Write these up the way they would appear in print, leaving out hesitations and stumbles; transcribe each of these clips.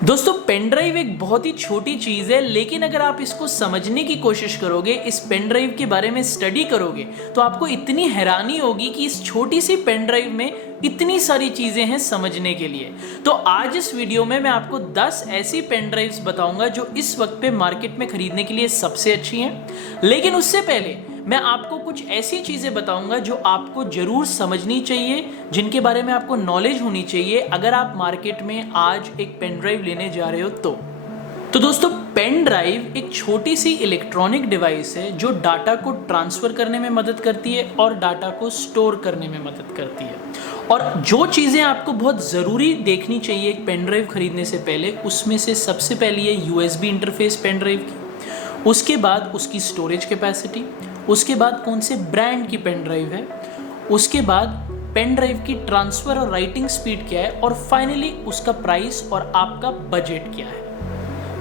दोस्तों pen drive एक बहुत ही छोटी चीज़ है, लेकिन अगर आप इसको समझने की कोशिश करोगे, इस पेन ड्राइव के बारे में स्टडी करोगे, तो आपको इतनी हैरानी होगी कि इस छोटी सी पेन ड्राइव में इतनी सारी चीज़ें हैं समझने के लिए। तो आज इस वीडियो में मैं आपको 10 ऐसी पेन ड्राइव्स बताऊंगा जो इस वक्त पे मार्केट में खरीदने के लिए सबसे अच्छी हैं। लेकिन उससे पहले मैं आपको कुछ ऐसी चीज़ें बताऊंगा जो आपको जरूर समझनी चाहिए, जिनके बारे में आपको नॉलेज होनी चाहिए अगर आप मार्केट में आज एक पेन ड्राइव लेने जा रहे हो तो दोस्तों पेन ड्राइव एक छोटी सी इलेक्ट्रॉनिक डिवाइस है जो डाटा को ट्रांसफ़र करने में मदद करती है और डाटा को स्टोर करने में मदद करती है। और जो चीज़ें आपको बहुत ज़रूरी देखनी चाहिए एक पेन ड्राइव खरीदने से पहले, उसमें से सबसे पहली है यूएसबी इंटरफेस पेन ड्राइव की, उसके बाद उसकी स्टोरेज कैपेसिटी, उसके बाद कौन से ब्रांड की पेन ड्राइव है, उसके बाद पेन ड्राइव की ट्रांसफ़र और राइटिंग स्पीड क्या है, और फाइनली उसका प्राइस और आपका बजट क्या है।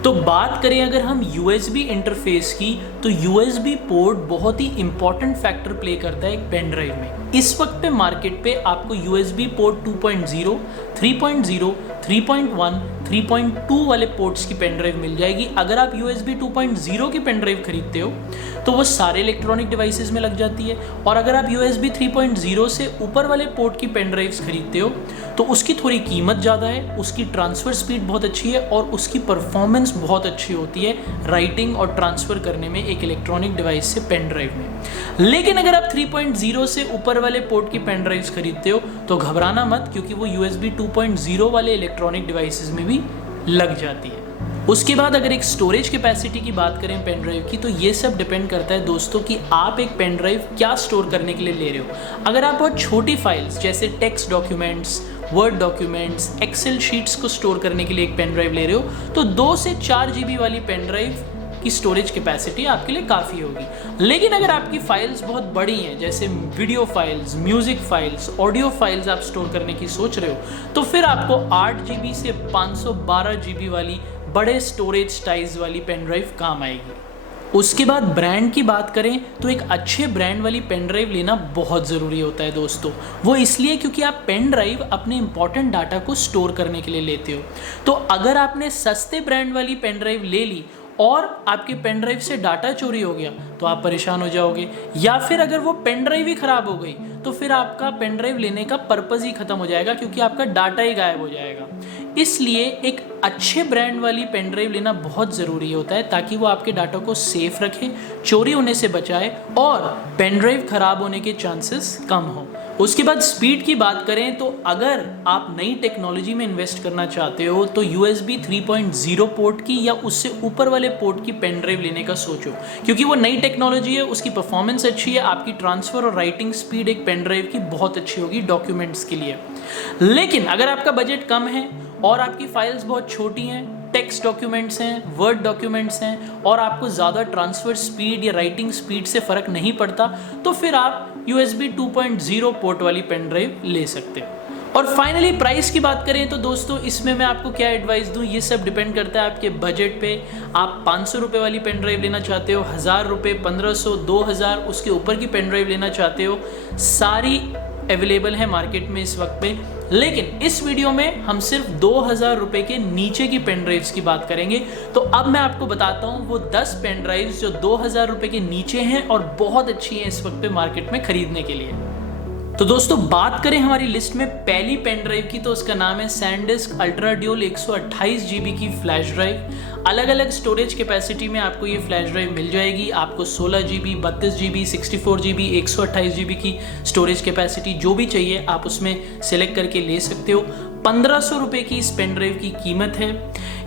तो बात करें अगर हम USB इंटरफेस की, तो USB पोर्ट बहुत ही इंपॉर्टेंट फैक्टर प्ले करता है एक पेन ड्राइव में। इस वक्त पे मार्केट पे आपको USB पोर्ट 2.0, 3.0, 3.1, 3.2 वाले पोर्ट्स की पेन ड्राइव मिल जाएगी। अगर आप USB 2.0 की पेन ड्राइव खरीदते हो तो वो सारे इलेक्ट्रॉनिक डिवाइसेस में लग जाती है, और अगर आप USB 3.0 से ऊपर वाले पोर्ट की पेन ड्राइव्स खरीदते हो तो उसकी थोड़ी कीमत ज़्यादा है, उसकी ट्रांसफ़र स्पीड बहुत अच्छी है और उसकी परफॉर्मेंस बहुत अच्छी होती है राइटिंग और ट्रांसफ़र करने में एक इलेक्ट्रॉनिक डिवाइस से पेन ड्राइव में। लेकिन अगर आप 3.0 से ऊपर वाले पोर्ट की पेन ड्राइव्स खरीदते हो तो घबराना मत, क्योंकि वो USB 2.0 वाले इलेक्ट्रॉनिक डिवाइसेस में भी लग जाती है। उसके बाद अगर एक स्टोरेज कैपेसिटी की बात करें पेन ड्राइव की, तो ये सब डिपेंड करता है दोस्तों कि आप एक पेन ड्राइव क्या स्टोर करने के लिए ले रहे हो। अगर आप बहुत छोटी फाइल्स जैसे text documents, word documents, excel sheets को स्टोर करने के लिए एक पेन ड्राइव ले रहे हो तो 2 से 4 GB वाली पेन ड्राइव की स्टोरेज कैपेसिटी आपके लिए काफ़ी होगी। लेकिन अगर आपकी फाइल्स बहुत बड़ी हैं, जैसे video files, music files, audio files आप स्टोर करने की सोच रहे हो, तो फिर आपको 8 GB से 512 GB वाली बड़े स्टोरेज साइज वाली पेन ड्राइव काम आएगी। उसके बाद ब्रांड की बात करें तो एक अच्छे ब्रांड वाली पेन ड्राइव लेना बहुत ज़रूरी होता है दोस्तों। वो इसलिए क्योंकि आप पेन ड्राइव अपने इंपॉर्टेंट डाटा को स्टोर करने के लिए लेते हो। तो अगर आपने सस्ते ब्रांड वाली पेन ड्राइव ले ली और आपके पेन ड्राइव से डाटा चोरी हो गया तो आप परेशान हो जाओगे, या फिर अगर वो पेन ड्राइव ही ख़राब हो गई तो फिर आपका पेन ड्राइव लेने का पर्पज़ ही ख़त्म हो जाएगा, क्योंकि आपका डाटा ही गायब हो जाएगा। इसलिए एक अच्छे ब्रांड वाली पेन ड्राइव लेना बहुत ज़रूरी होता है, ताकि वो आपके डाटा को सेफ रखे, चोरी होने से बचाए और पेन ड्राइव ख़राब होने के चांसेस कम हो। उसके बाद स्पीड की बात करें तो अगर आप नई टेक्नोलॉजी में इन्वेस्ट करना चाहते हो तो USB 3.0 पोर्ट की या उससे ऊपर वाले पोर्ट की पेन ड्राइव लेने का सोचो, क्योंकि वो नई टेक्नोलॉजी है, उसकी परफॉर्मेंस अच्छी है, आपकी ट्रांसफ़र और राइटिंग स्पीड एक पेन ड्राइव की बहुत अच्छी होगी डॉक्यूमेंट्स के लिए। लेकिन अगर आपका बजट कम है और आपकी फाइल्स बहुत छोटी हैं, टेक्स्ट डॉक्यूमेंट्स हैं, वर्ड डॉक्यूमेंट्स हैं, और आपको ज़्यादा ट्रांसफ़र स्पीड या राइटिंग स्पीड से फ़र्क नहीं पड़ता, तो फिर आप USB 2.0 पोर्ट वाली पेन ड्राइव ले सकते हो। और फाइनली प्राइस की बात करें तो दोस्तों इसमें मैं आपको क्या एडवाइस दूं, ये सब डिपेंड करता है आपके बजट पे। आप 500 रुपये वाली पेन ड्राइव लेना चाहते हो, 1000 रुपये, 1500, 2000 उसके ऊपर की पेन ड्राइव लेना चाहते हो, सारी अवेलेबल है मार्केट में इस वक्त पे। लेकिन इस वीडियो में हम सिर्फ 2000 रुपये के नीचे की पेन ड्राइव्स की बात करेंगे। तो अब मैं आपको बताता हूँ वो 10 पेन ड्राइव्स जो 2000 रुपये के नीचे हैं और बहुत अच्छी हैं इस वक्त पे मार्केट में खरीदने के लिए। तो दोस्तों बात करें हमारी लिस्ट में पहली पेन ड्राइव की, तो उसका नाम है SanDisk अल्ट्रा ड्यूल 128 GB की फ्लैश ड्राइव। अलग अलग स्टोरेज कैपेसिटी में आपको ये फ्लैश ड्राइव मिल जाएगी। आपको 16 GB, 32 GB, 64 GB, 128 GB की स्टोरेज कैपेसिटी जो भी चाहिए आप उसमें सेलेक्ट करके ले सकते हो। 1500 रुपये की इस पेन ड्राइव की कीमत है।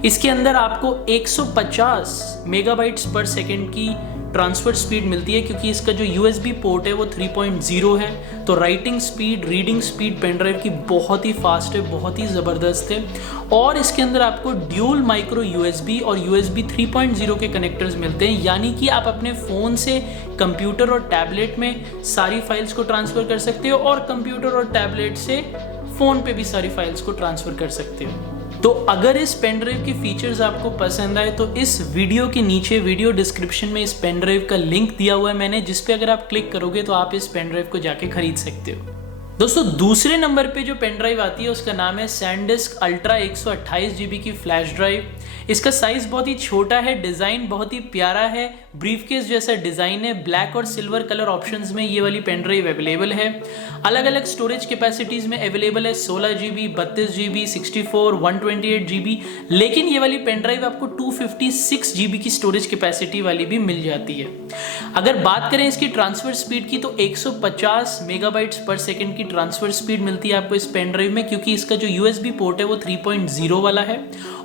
इसके अंदर आपको 150 मेगाबाइट्स पर सेकेंड की ट्रांसफ़र स्पीड मिलती है, क्योंकि इसका जो USB पोर्ट है वो 3.0 है। तो writing speed, reading speed pen drive की बहुत ही फास्ट है, बहुत ही ज़बरदस्त है। और इसके अंदर आपको ड्यूल माइक्रो USB और USB 3.0 के कनेक्टर्स मिलते हैं, यानी कि आप अपने फ़ोन से कंप्यूटर और टैबलेट में सारी फाइल्स को ट्रांसफ़र कर सकते हो और कंप्यूटर और टैबलेट से फ़ोन पे भी सारी फाइल्स को ट्रांसफ़र कर सकते हो। तो अगर इस पेन ड्राइव के फीचर्स आपको पसंद आए तो इस वीडियो के नीचे वीडियो डिस्क्रिप्शन में इस पेन ड्राइव का लिंक दिया हुआ है मैंने, जिस पे अगर आप क्लिक करोगे तो आप इस पेन ड्राइव को जाके खरीद सकते हो। दोस्तों दूसरे नंबर पे जो पेन ड्राइव आती है उसका नाम है सैनडिस्क अल्ट्रा 128 जीबी की फ्लैश ड्राइव। इसका साइज बहुत ही छोटा है, डिज़ाइन बहुत ही प्यारा है, ब्रीफकेस जैसा डिज़ाइन है, ब्लैक और सिल्वर कलर ऑप्शंस में ये वाली पेन ड्राइव अवेलेबल है। अलग अलग स्टोरेज कैपेसिटीज़ में अवेलेबल है, 16 GB, 32 GB, 64, 128 GB, लेकिन ये वाली पेन ड्राइव आपको 256 GB की स्टोरेज कैपेसिटी वाली भी मिल जाती है। अगर बात करें इसकी ट्रांसफर स्पीड की तो 150 मेगाबाइट्स पर सेकेंड की ट्रांसफर स्पीड मिलती है आपको इस पेन ड्राइव में, क्योंकि इसका जो USB पोर्ट है वो 3.0 वाला है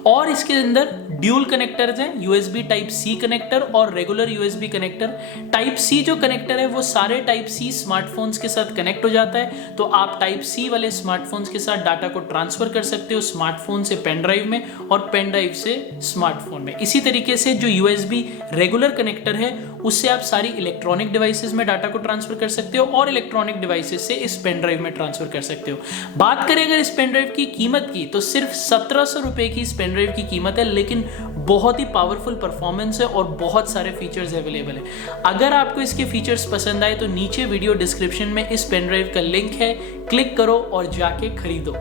और इसके अंदर ड्यूल कनेक्टर्स हैं, USB टाइप C कनेक्टर और regular USB connector. Type C जो कनेक्टर है वो सारे टाइप C स्मार्टफोन्स के साथ कनेक्ट हो जाता है, तो आप टाइप C वाले स्मार्टफोन्स के साथ डाटा को ट्रांसफर कर सकते हो स्मार्टफोन से पेन ड्राइव में और पेन ड्राइव से स्मार्टफोन में। इसी तरीके से जो USB रेगुलर कनेक्टर है उससे आप सारी इलेक्ट्रॉनिक डिवाइसेस में डाटा को ट्रांसफर कर सकते हो और इलेक्ट्रॉनिक डिवाइसेस से इस पेन ड्राइव में ट्रांसफर कर सकते हो। बात करें अगर इस पेन ड्राइव की कीमत की तो सिर्फ 1700 रुपए की इस पेन ड्राइव की कीमत है, लेकिन बहुत ही पावरफुल परफॉर्मेंस है और बहुत सारे फीचर्स अवेलेबल है। अगर आपको इसके फीचर्स पसंद आए तो नीचे वीडियो डिस्क्रिप्शन में इस पेन ड्राइव का लिंक है, क्लिक करो और जाके खरीदो।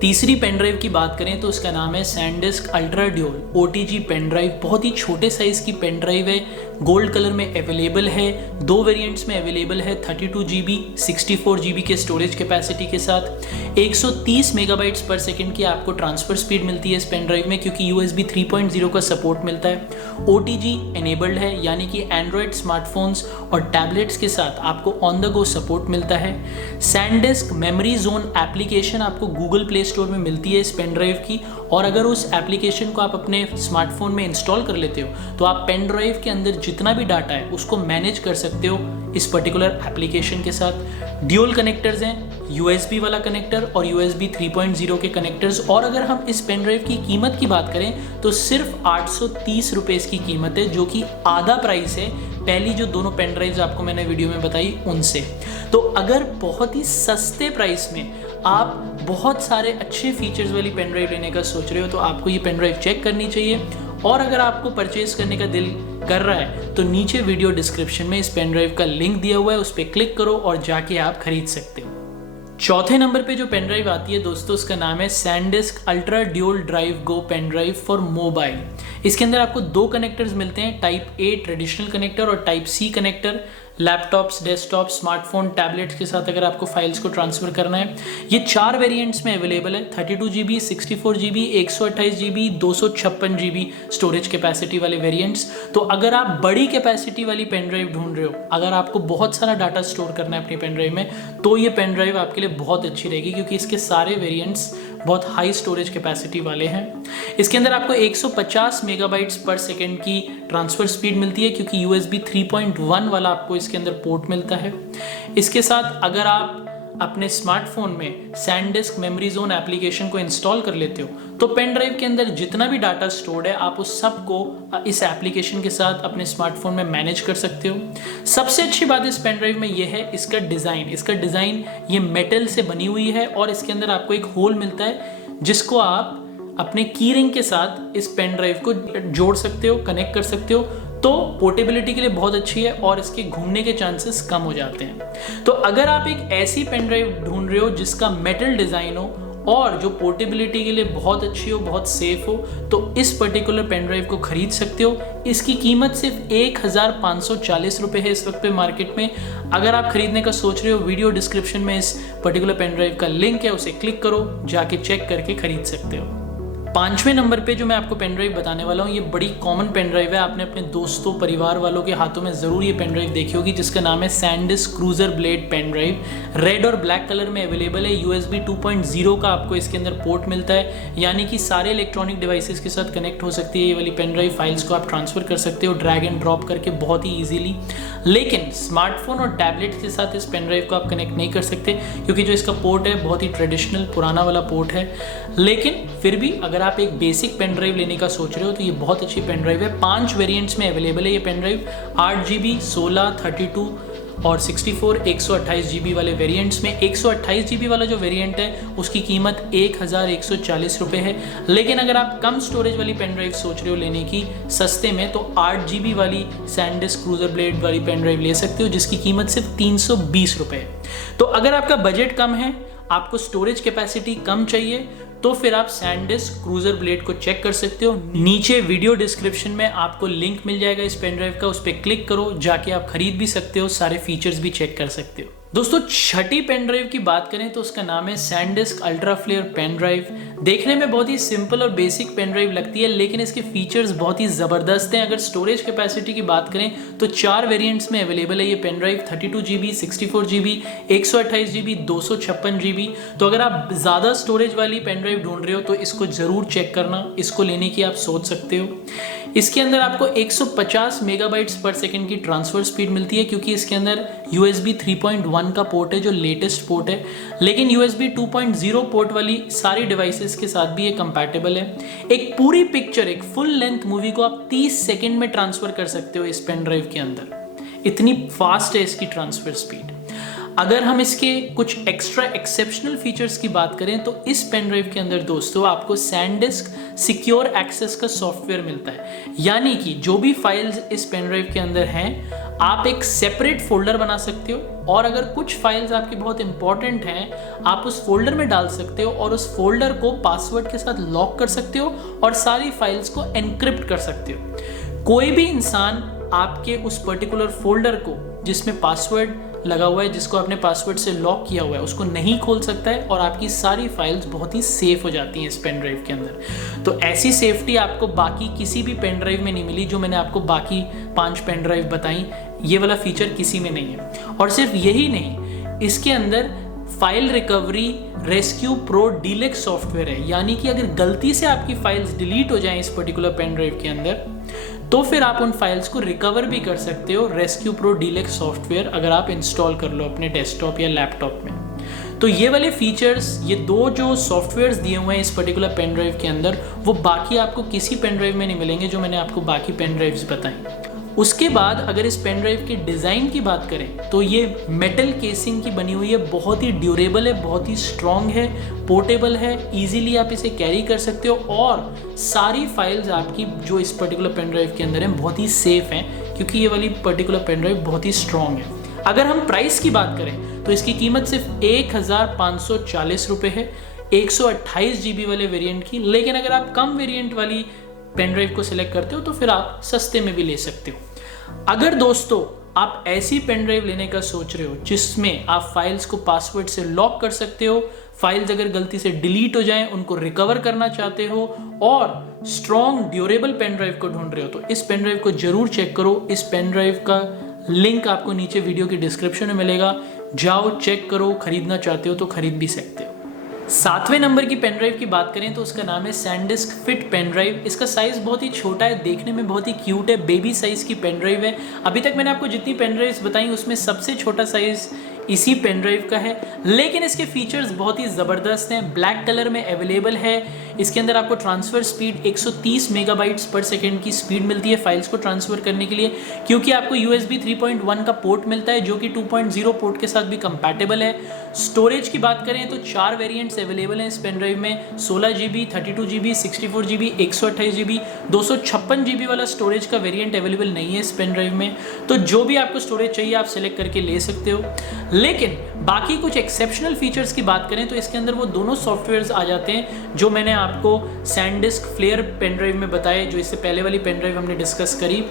तीसरी पेन ड्राइव की बात करें तो उसका नाम है SanDisk ultra dual OTG pen drive. बहुत ही छोटे साइज की पेन ड्राइव है, गोल्ड कलर में अवेलेबल है, 2 वेरिएंट्स में अवेलेबल है, 32 GB, 64 GB के स्टोरेज कैपेसिटी के साथ। 130 मेगाबाइट्स पर सेकेंड की आपको ट्रांसफर स्पीड मिलती है इस पेन ड्राइव में, क्योंकि USB 3.0 का सपोर्ट मिलता है। OTG एनेबल्ड है, यानी कि एंड्रॉयड स्मार्टफोन्स और टैबलेट्स के साथ आपको ऑन द गो सपोर्ट मिलता है। सैनडिस्क मेमोरी जोन एप्लीकेशन आपको गूगल प्ले स्टोर में मिलती है इस पेन ड्राइव की, और अगर उस एप्लीकेशन को आप अपने स्मार्टफोन में इंस्टॉल कर लेते हो तो आप पेन ड्राइव के अंदर जितना भी डाटा है उसको मैनेज कर सकते हो इस पर्टिकुलर एप्लीकेशन के साथ। ड्यूल कनेक्टर्स हैं, USB वाला कनेक्टर और USB 3.0 के कनेक्टर्स। और अगर हम इस पेन ड्राइव की कीमत की बात करें तो सिर्फ 830 रुपए इसकी कीमत है, जो कि आधा प्राइस है पहली जो दोनों पेन ड्राइव्स आपको मैंने वीडियो में बताई उनसे। तो अगर बहुत ही सस्ते प्राइस में आप बहुत सारे अच्छे फीचर्स वाली पेन ड्राइव लेने का सोच रहे हो तो आपको ये पेन ड्राइव चेक करनी चाहिए। और अगर आपको परचेज करने का दिल कर रहा है तो नीचे वीडियो डिस्क्रिप्शन में इस पेन ड्राइव का लिंक दिया हुआ है, उस पर क्लिक करो और जाके आप खरीद सकते हो। चौथे नंबर पे जो पेन ड्राइव आती है दोस्तों उसका नाम है SanDisk ultra dual drive go pen drive for mobile. इसके अंदर आपको 2 कनेक्टर्स मिलते हैं, टाइप A ट्रेडिशनल कनेक्टर और type C connector. Laptops, desktop, smartphone, tablets के साथ अगर आपको फाइल्स को ट्रांसफर करना है। ये 4 वेरिएंट्स में अवेलेबल है, 32 GB, 64 GB, 128 GB, 256 GB storage capacity वाले वेरिएंट्स। तो अगर आप बड़ी कैपेसिटी वाली पेन ड्राइव ढूंढ रहे हो, अगर आपको बहुत सारा डाटा स्टोर करना है अपनी पेन ड्राइव में, तो ये पेन ड्राइव आपके लिए बहुत अच्छी रहेगी, क्योंकि इसके सारे वेरिएंट्स बहुत हाई स्टोरेज कैपेसिटी वाले हैं। इसके अंदर आपको 150 मेगाबाइट्स पर सेकेंड की ट्रांसफर स्पीड मिलती है, क्योंकि USB 3.1 वाला आपको इसके अंदर पोर्ट मिलता है। इसके साथ अगर आप अपने स्मार्टफोन में सैनडिस्क मेमोरी जोन एप्लीकेशन को इंस्टॉल कर लेते हो तो पेन ड्राइव के अंदर जितना भी डाटा स्टोर्ड है आप उस सब को इस एप्लीकेशन के साथ अपने स्मार्टफोन में मैनेज कर सकते हो। सबसे अच्छी बात इस पेन ड्राइव में यह है इसका डिज़ाइन ये मेटल से बनी हुई है और इसके अंदर आपको एक होल मिलता है जिसको आप अपने की रिंग के साथ इस पेन ड्राइव को जोड़ सकते हो, कनेक्ट कर सकते हो। तो पोर्टेबिलिटी के लिए बहुत अच्छी है और इसके घूमने के चांसेस कम हो जाते हैं। तो अगर आप एक ऐसी पेन ड्राइव ढूंढ रहे हो जिसका मेटल डिज़ाइन हो और जो पोर्टेबिलिटी के लिए बहुत अच्छी हो, बहुत सेफ हो, तो इस पर्टिकुलर पेन ड्राइव को खरीद सकते हो। इसकी कीमत सिर्फ 1540 रुपये है इस वक्त पे मार्केट में। अगर आप खरीदने का सोच रहे हो, वीडियो डिस्क्रिप्शन में इस पर्टिकुलर पेन ड्राइव का लिंक है, उसे क्लिक करो, जाके चेक करके खरीद सकते हो। 5वें नंबर पे जो मैं आपको पेन ड्राइव बताने वाला हूँ, ये बड़ी कॉमन पेन ड्राइव है। आपने अपने दोस्तों, परिवार वालों के हाथों में ज़रूर ये पेन ड्राइव देखी होगी, जिसका नाम है SanDisk cruzer blade pen drive. Red और ब्लैक कलर में अवेलेबल है। USB 2.0 का आपको इसके अंदर पोर्ट मिलता है, यानी कि सारे इलेक्ट्रॉनिक डिवाइसेस के साथ कनेक्ट हो सकती है ये वाली पेन ड्राइव। फाइल्स को आप ट्रांसफर कर सकते हो ड्रैग एंड ड्रॉप करके बहुत ही ईजिली। लेकिन स्मार्टफोन और टैबलेट के साथ इस पेन ड्राइव को आप कनेक्ट नहीं कर सकते, क्योंकि जो इसका पोर्ट है बहुत ही ट्रेडिशनल पुराना वाला पोर्ट है। लेकिन फिर भी अगर आप एक बेसिक पेन ड्राइव लेने का सोच रहे हो तो ये बहुत अच्छी पेन ड्राइव है। 5 वेरिएंट्स में अवेलेबल है ये पेन ड्राइव, 8 GB, 16, 32 और 64 128 GB वाले वेरिएंट्स में 128 GB वाला जो वेरिएंट है उसकी कीमत 1140 रुपये है। लेकिन अगर आप कम स्टोरेज वाली पेन ड्राइव सोच रहे हो लेने की सस्ते में, तो 8 GB वाली सैनडिस्क क्रूजर ब्लेड वाली पेन ड्राइव ले सकते हो जिसकी कीमत सिर्फ 320 रुपये है। तो अगर आपका बजट कम है, आपको स्टोरेज कैपेसिटी कम चाहिए, तो फिर आप सैनडिस्क क्रूजर ब्लेड को चेक कर सकते हो। नीचे वीडियो डिस्क्रिप्शन में आपको लिंक मिल जाएगा इस पेन ड्राइव का, उस पर क्लिक करो, जाके आप खरीद भी सकते हो, सारे फीचर्स भी चेक कर सकते हो। दोस्तों छठी पेन ड्राइव की बात करें तो उसका नाम है SanDisk ultra flair pen drive. देखने में बहुत ही सिंपल और बेसिक पेन ड्राइव लगती है, लेकिन इसके फीचर्स बहुत ही ज़बरदस्त हैं। अगर स्टोरेज कैपेसिटी की बात करें तो 4 वेरिएंट्स में अवेलेबल है ये pen drive, 32 GB, 64 GB, 128 GB, 256 GB। तो अगर आप ज़्यादा स्टोरेज वाली पेन ड्राइव ढूंढ रहे हो तो इसको ज़रूर चेक करना, इसको लेने की आप सोच सकते हो। इसके अंदर आपको 150 मेगाबाइट्स पर सेकेंड की ट्रांसफ़र स्पीड मिलती है, क्योंकि इसके अंदर USB 3.1 का पोर्ट है जो लेटेस्ट पोर्ट है, लेकिन USB 2.0 पोर्ट वाली सारी डिवाइसेस के साथ भी ये कंपैटिबल है। एक पूरी पिक्चर, एक फुल लेंथ मूवी को आप 30 सेकेंड में ट्रांसफ़र कर सकते हो इस पेन ड्राइव के अंदर, इतनी फास्ट है इसकी ट्रांसफ़र स्पीड। अगर हम इसके कुछ एक्स्ट्रा एक्सेप्शनल फीचर्स की बात करें तो इस पेन ड्राइव के अंदर दोस्तों आपको सैनडिस्क सिक्योर एक्सेस का सॉफ्टवेयर मिलता है, यानी कि जो भी फाइल्स इस पेन ड्राइव के अंदर हैं आप एक सेपरेट फोल्डर बना सकते हो, और अगर कुछ फाइल्स आपकी बहुत इंपॉर्टेंट हैं आप उस फोल्डर में डाल सकते हो और उस फोल्डर को पासवर्ड के साथ लॉक कर सकते हो और सारी फाइल्स को एनक्रिप्ट कर सकते हो। कोई भी इंसान आपके उस पर्टिकुलर फोल्डर को जिसमें पासवर्ड लगा हुआ है, जिसको आपने पासवर्ड से लॉक किया हुआ है, उसको नहीं खोल सकता है और आपकी सारी फाइल्स बहुत ही सेफ हो जाती हैं इस पेन ड्राइव के अंदर। तो ऐसी सेफ्टी आपको बाकी किसी भी पेन ड्राइव में नहीं मिली, जो मैंने आपको बाकी 5 पेन ड्राइव बताई, ये वाला फीचर किसी में नहीं है। और सिर्फ यही नहीं, इसके अंदर file recovery rescue pro deluxe software है, यानी कि अगर गलती से आपकी फाइल्स डिलीट हो जाएं इस पर्टिकुलर पेन ड्राइव के अंदर तो फिर आप उन फाइल्स को रिकवर भी कर सकते हो रेस्क्यू प्रो डीलक्स सॉफ्टवेयर अगर आप इंस्टॉल कर लो अपने डेस्कटॉप या लैपटॉप में। तो ये वाले फीचर्स, ये 2 जो सॉफ्टवेयर्स दिए हुए हैं इस पर्टिकुलर पेन ड्राइव के अंदर, वो बाकी आपको किसी पेन ड्राइव में नहीं मिलेंगे जो मैंने आपको बाकी पेन ड्राइव्स बताई। उसके बाद अगर इस पेन ड्राइव के डिज़ाइन की बात करें तो ये मेटल केसिंग की बनी हुई है, बहुत ही ड्यूरेबल है, बहुत ही स्ट्रॉन्ग है, पोर्टेबल है, इजीली आप इसे कैरी कर सकते हो और सारी फाइल्स आपकी जो इस पर्टिकुलर पेन ड्राइव के अंदर हैं बहुत ही सेफ हैं, क्योंकि ये वाली पर्टिकुलर पेन ड्राइव बहुत ही स्ट्रॉन्ग है। अगर हम प्राइस की बात करें तो इसकी कीमत सिर्फ 1540 रुपये है 128 GB वाले वेरिएंट की, लेकिन अगर आप कम वेरिएंट वाली पेन ड्राइव को सिलेक्ट करते हो तो फिर आप सस्ते में भी ले सकते हो। अगर दोस्तों आप ऐसी पेन ड्राइव लेने का सोच रहे हो जिसमें आप फाइल्स को पासवर्ड से लॉक कर सकते हो, फाइल्स अगर गलती से डिलीट हो जाएं उनको रिकवर करना चाहते हो और स्ट्रॉन्ग ड्यूरेबल पेन ड्राइव को ढूंढ रहे हो, तो इस पेन ड्राइव को जरूर चेक करो। इस पेन ड्राइव का लिंक आपको नीचे वीडियो की डिस्क्रिप्शन में मिलेगा, जाओ चेक करो, खरीदना चाहते हो तो खरीद भी सकते हो। 7वें नंबर की पेन ड्राइव की बात करें तो उसका नाम है सैनडिस्क फिट पेन ड्राइव। इसका साइज़ बहुत ही छोटा है, देखने में बहुत ही क्यूट है, बेबी साइज़ की पेन ड्राइव है। अभी तक मैंने आपको जितनी पेन ड्राइव्स बताई उसमें सबसे छोटा साइज़ इसी पेन ड्राइव का है, लेकिन इसके फीचर्स बहुत ही ज़बरदस्त हैं। ब्लैक कलर में अवेलेबल है। इसके अंदर आपको ट्रांसफ़र स्पीड 130 मेगाबाइट्स पर सेकेंड की स्पीड मिलती है फाइल्स को ट्रांसफ़र करने के लिए, क्योंकि आपको USB 3.1 का पोर्ट मिलता है जो कि 2.0 पोर्ट के साथ भी कंपैटिबल है। स्टोरेज की बात करें तो 4 वेरिएंट्स अवेलेबल हैं इस पेन ड्राइव में, 16 GB, 32 GB, 64 GB, 128 GB, 256 GB वाला स्टोरेज का वेरिएंट अवेलेबल नहीं है इस पेन ड्राइव में। तो जो भी आपको स्टोरेज चाहिए आप सेलेक्ट करके ले सकते हो। लेकिन बाकी कुछ एक्सेप्शनल फीचर्स की बात करें तो इसके अंदर वो दोनों सॉफ्टवेयर्स आ जाते हैं जो मैंने आपको सैनडिस्क फ्लेयर पेन ड्राइव में बताए, जो इससे पहले वाली पेन ड्राइव हमने डिस्कस करी।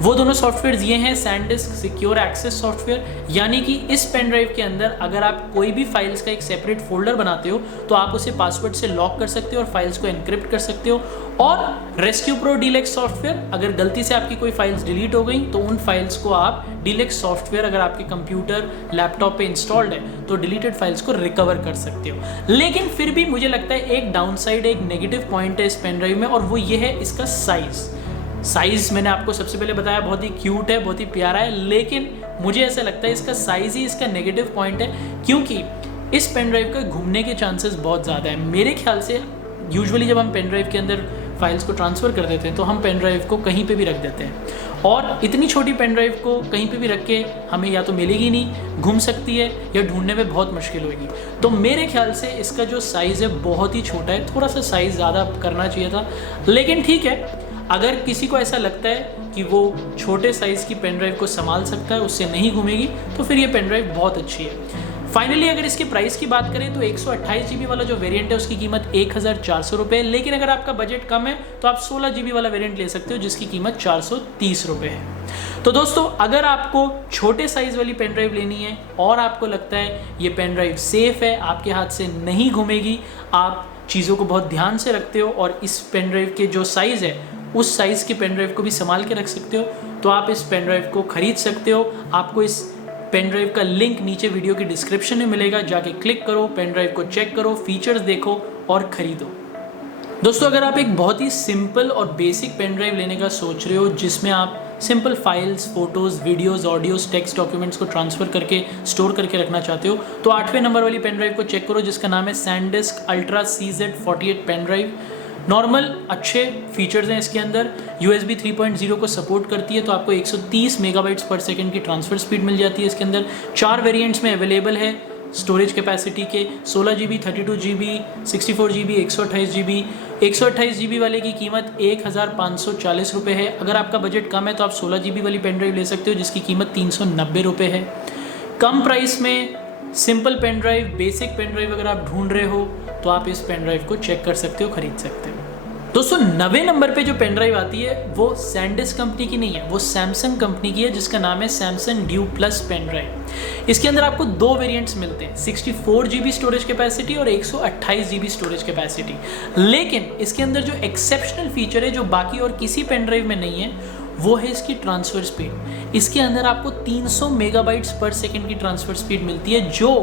वो दोनों सॉफ्टवेयर्स ये हैं सैनडिस्क सिक्योर एक्सेस सॉफ्टवेयर, यानी कि इस पेन ड्राइव के अंदर अगर आप कोई भी फाइल्स का एक सेपरेट फोल्डर बनाते हो तो आप उसे पासवर्ड से लॉक कर सकते हो और फाइल्स को एनक्रिप्ट कर सकते हो। और रेस्क्यू प्रो डीलक्स सॉफ्टवेयर, अगर गलती से आपकी कोई फाइल्स डिलीट हो गई तो उन फाइल्स को आप डीलक्स सॉफ्टवेयर अगर आपके कंप्यूटर लैपटॉप पे इंस्टॉल्ड है तो डिलीटेड फाइल्स को रिकवर कर सकते हो। लेकिन फिर भी मुझे लगता है एक डाउनसाइड, एक नेगेटिव पॉइंट है इस पेन ड्राइव में, और वो ये है इसका साइज़ मैंने आपको सबसे पहले बताया बहुत ही क्यूट है, बहुत ही प्यारा है, लेकिन मुझे ऐसा लगता है इसका साइज़ ही इसका नेगेटिव पॉइंट है, क्योंकि इस पेन ड्राइव का घूमने के चांसेस बहुत ज़्यादा है। मेरे ख्याल से यूजुअली जब हम पेन ड्राइव के अंदर फाइल्स को ट्रांसफ़र कर देते हैं तो हम पेन ड्राइव को कहीं पे भी रख देते हैं, और इतनी छोटी पेन ड्राइव को कहीं पे भी रख के हमें या तो मिलेगी नहीं, घूम सकती है, या ढूंढने में बहुत मुश्किल होगी। तो मेरे ख्याल से इसका जो साइज़ है बहुत ही छोटा है, थोड़ा सा साइज़ ज़्यादा करना चाहिए था, लेकिन ठीक है। अगर किसी को ऐसा लगता है कि वो छोटे साइज़ की पेन ड्राइव को संभाल सकता है, उससे नहीं घूमेगी, तो फिर ये पेन ड्राइव बहुत अच्छी है। फाइनली अगर इसके प्राइस की बात करें तो 128 GB वाला जो वेरिएंट है उसकी कीमत 1400 रुपये है, लेकिन अगर आपका बजट कम है तो आप 16 GB वाला वेरिएंट ले सकते हो जिसकी कीमत 430 रुपये है। तो दोस्तों, अगर आपको छोटे साइज़ वाली पेन ड्राइव लेनी है और आपको लगता है ये पेन ड्राइव सेफ़ है, आपके हाथ से नहीं घूमेगी, आप चीज़ों को बहुत ध्यान से रखते हो और इस पेन ड्राइव के जो साइज़ है उस साइज़ की पेन ड्राइव को भी संभाल के रख सकते हो, तो आप इस पेन ड्राइव को खरीद सकते हो। आपको इस पेन ड्राइव का लिंक नीचे वीडियो के डिस्क्रिप्शन में मिलेगा, जाके क्लिक करो, पेन ड्राइव को चेक करो, फीचर्स देखो और ख़रीदो। दोस्तों, अगर आप एक बहुत ही सिंपल और बेसिक पेन ड्राइव लेने का सोच रहे हो जिसमें आप simple files, photos, videos, audios, text documents को ट्रांसफ़र करके स्टोर करके रखना चाहते हो, तो 8वें नंबर वाली पेन ड्राइव को चेक करो जिसका नाम है SanDisk Ultra CZ48 pen drive. Normal अच्छे फीचर्स हैं इसके अंदर, USB 3.0 को सपोर्ट करती है, तो आपको 130 मेगाबाइट्स पर सेकंड की ट्रांसफ़र स्पीड मिल जाती है। इसके अंदर 4 वेरिएंट्स में अवेलेबल है स्टोरेज कैपेसिटी के, 16 GB, 32 GB, 64 GB, 128 GB। 128 GB वाले की कीमत 1540 रुपये है। अगर आपका बजट कम है तो आप 16 GB वाली पेन ड्राइव ले सकते हो जिसकी कीमत 390 रुपये है। कम प्राइस में simple pen drive, basic pen drive अगर आप ढूंढ रहे हो तो आप इस पेन ड्राइव को चेक कर सकते हो, खरीद सकते हो। दोस्तों, 9वें नंबर पे जो पेन ड्राइव आती है वो SanDisk कंपनी की नहीं है, वो सैमसंग कंपनी की है जिसका नाम है Samsung duo plus pen drive. इसके अंदर आपको 2 वेरिएंट्स मिलते हैं, 64 GB स्टोरेज कैपेसिटी और 128 GB स्टोरेज कैपेसिटी। लेकिन इसके अंदर जो एक्सेप्शनल फीचर है जो बाकी और किसी पेन ड्राइव में नहीं है वो है इसकी ट्रांसफ़र स्पीड। इसके अंदर आपको 300 मेगाबाइट्स पर सेकेंड की ट्रांसफ़र स्पीड मिलती है जो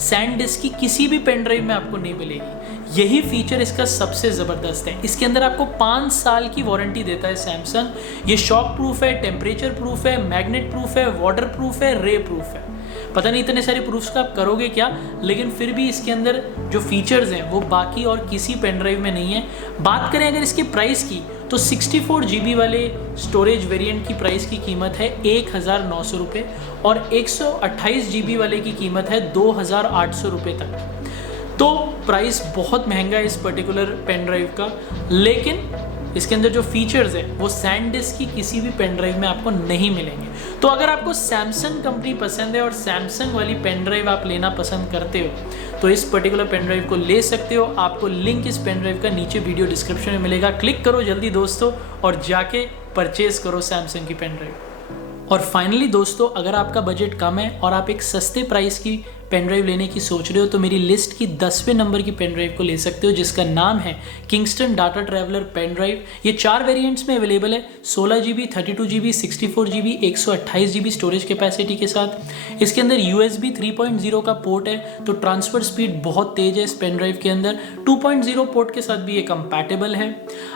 SanDisk की किसी भी पेन ड्राइव में आपको नहीं मिलेगी। यही फीचर इसका सबसे ज़बरदस्त है। इसके अंदर आपको 5 साल की वारंटी देता है सैमसंग। ये शॉक प्रूफ है, टेम्परेचर प्रूफ है, मैग्नेट प्रूफ है, वाटर प्रूफ है, रे प्रूफ है। पता नहीं इतने सारे प्रूफ्स का आप करोगे क्या, लेकिन फिर भी इसके अंदर जो फीचर्स हैं वो बाकी और किसी पेन ड्राइव में नहीं है। बात करें अगर इसके प्राइस की तो 64 GB वाले स्टोरेज वेरिएंट की प्राइस की कीमत है 1900 रुपये और 128 GB वाले की कीमत है 2800 रुपये तक। तो प्राइस बहुत महंगा है इस पर्टिकुलर पेन ड्राइव का, लेकिन इसके अंदर जो फीचर्स है वो SanDisk की किसी भी पेन ड्राइव में आपको नहीं मिलेंगे। तो अगर आपको सैमसंग कंपनी पसंद है और सैमसंग वाली पेन ड्राइव आप लेना पसंद करते हो तो इस पर्टिकुलर पेन ड्राइव को ले सकते हो। आपको लिंक इस पेन ड्राइव का नीचे वीडियो डिस्क्रिप्शन में मिलेगा, क्लिक करो जल्दी दोस्तों और जाके परचेज करो सैमसंग की पेन ड्राइव। और फाइनली दोस्तों, अगर आपका बजट कम है और आप एक सस्ते प्राइस की पेन ड्राइव लेने की सोच रहे हो तो मेरी लिस्ट की 10वें नंबर की पेन ड्राइव को ले सकते हो जिसका नाम है Kingston data traveler pen drive. ये 4 वेरिएंट्स में अवेलेबल है, 16 GB, 32 GB, 64 GB, 128 GB storage capacity के साथ। इसके अंदर USB 3.0 का पोर्ट है, तो ट्रांसफ़र स्पीड बहुत तेज़ है इस पेन ड्राइव के अंदर। 2.0 पोर्ट के साथ भी ये कंपैटिबल है।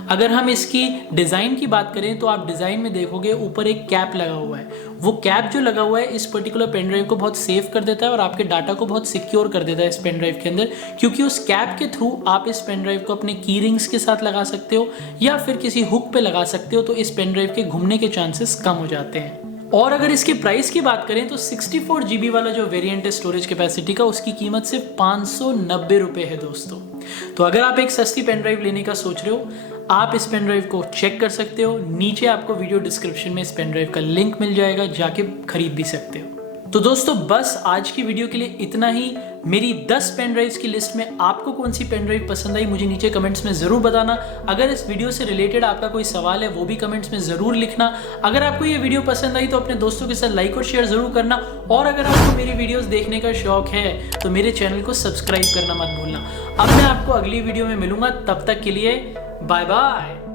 अगर हम इसकी डिज़ाइन की बात करें तो आप डिज़ाइन में देखोगे ऊपर एक कैप लगा हुआ है। वो कैप जो लगा हुआ है इस पर्टिकुलर पेन ड्राइव को बहुत सेव कर देता है और आपके डाटा को बहुत सिक्योर कर देता है इस पेन ड्राइव के अंदर, क्योंकि उस कैप के थ्रू आप इस पेन ड्राइव को अपने की रिंग्स के साथ लगा सकते हो या फिर किसी हुक पे लगा सकते हो, तो इस पेन ड्राइव के घूमने के चांसेस कम हो जाते हैं। और अगर इसके प्राइस की बात करें तो 64 GB वाला जो वेरिएंट है स्टोरेज कैपेसिटी का उसकी कीमत सिर्फ 590 रुपये है दोस्तों। तो अगर आप एक सस्ती पेन ड्राइव लेने का सोच रहे हो आप इस पेन ड्राइव को चेक कर सकते हो, नीचे आपको वीडियो डिस्क्रिप्शन में इस पेन ड्राइव का लिंक मिल जाएगा, जाके खरीद भी सकते हो। तो दोस्तों बस आज की वीडियो के लिए इतना ही। मेरी 10 पेन ड्राइव्स की लिस्ट में आपको कौन सी पेन ड्राइव पसंद आई मुझे नीचे कमेंट्स में ज़रूर बताना। अगर इस वीडियो से रिलेटेड आपका कोई सवाल है वो भी कमेंट्स में ज़रूर लिखना। अगर आपको ये वीडियो पसंद आई तो अपने दोस्तों के साथ लाइक और शेयर ज़रूर करना, और अगर आपको मेरी वीडियोस देखने का शौक है तो मेरे चैनल को सब्सक्राइब करना मत भूलना। अब मैं आपको अगली वीडियो में मिलूंगा, तब तक के लिए बाय बाय।